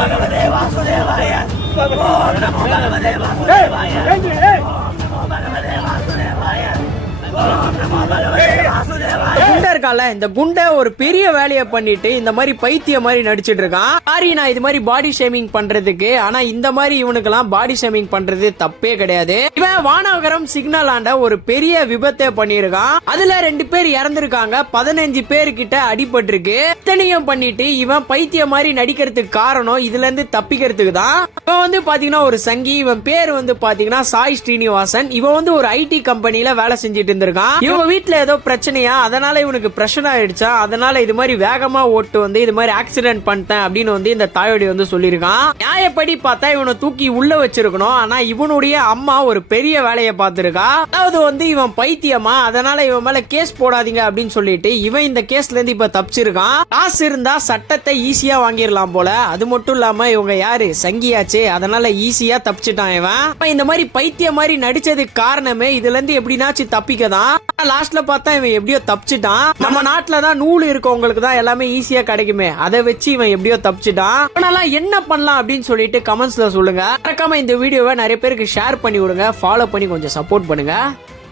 भगवते वासुदेवाय ओम नमो भगवते वासुदेवाय குண்டா இருக்கால, இந்த குண்டை ஒரு பெரிய வேலையை பண்ணிட்டு இந்த மாதிரி பைத்திய மாதிரி நடிச்சிட்டு இருக்கான். சாரி நான் இது மாதிரி பாடி ஷேமிங் பண்றதுக்கு, ஆனா இந்த மாதிரி இவனுக்கெல்லாம் பாடி ஷேமிங் பண்றது தப்பே கிடையாது. இவன் வானகரம் சிக்னல் ஆண்ட ஒரு பெரிய விபத்தை பண்ணிருக்கான். அதுல 2 பேர் இறந்திருக்காங்க, 15 பேர்கிட்ட அடிபட்டு இருக்கு. இத்தனையும் பண்ணிட்டு இவன் பைத்திய மாதிரி நடிக்கிறதுக்கு காரணம் இதுல இருந்து தப்பிக்கிறதுக்கு தான். இவன் வந்து பாத்தீங்கன்னா ஒரு சங்கி. இவன் பேர் வந்து பாத்தீங்கன்னா சாய் ஸ்ரீனிவாசன். இவன் வந்து ஒரு ஐடி கம்பெனில வேலை செஞ்சுட்டு இருந்திருக்கான். இவங்க வீட்டுல ஏதோ பிரச்சனையா, அதனால இவனுக்கு பிரஷர் ஆயிடுச்சா, அதனால இது மாதிரி வேகமா ஓட்டு வந்து இது மாதிரி ஆக்சிடென்ட் பண்ணிட்டேன் அப்படின்னு வந்து இந்த தாயோடி வந்து சொல்லியிருக்கான். நியாயப்படி பார்த்தா இவனை தூக்கி உள்ள வச்சிருக்கணும். ஆனா இவனுடைய அம்மா ஒரு பெரிய வேலையை பார்த்திருக்கா. அதாவது வந்து இவன் பைத்தியமா, அதனால இவன் மேல கேஸ் போடாதீங்க அப்படின்னு சொல்லிட்டு இவன் இந்த கேஸ்ல இருந்து இப்ப தப்பிச்சிருக்கான். காசு இருந்தா சட்டத்தை ஈஸியா வாங்கிடலாம் போல. அது மட்டும் இல்லாம இவங்க யாரு சங்கியாச்சே, அதனால ஈஸியா தப்பிச்சிட்டான் இவன். இந்த மாதிரி பைத்திய மாதிரி நடிச்சதுக்கு காரணமே இதுல இருந்து எப்படினாச்சும் தப்பிக்கதான். லாஸ்ட்ல பார்த்தா இவன் எப்படியோ தப்பிச்சிட்டான். நம்ம நாட்டுல தான் நூல் இருக்கவங்களுக்கு தான் எல்லாமே ஈஸியா கிடைக்குமே, அதை வச்சு இவன் எப்படியோ தப்பிச்சிட்டான். அதனால என்ன பண்ணலாம் அப்படின்னு சொல்லிட்டு கமெண்ட்ஸ்ல சொல்லுங்க. மறக்காம இந்த வீடியோவை நிறைய பேருக்கு ஷேர் பண்ணி விடுங்க, ஃபாலோ பண்ணி கொஞ்சம் சப்போர்ட் பண்ணுங்க.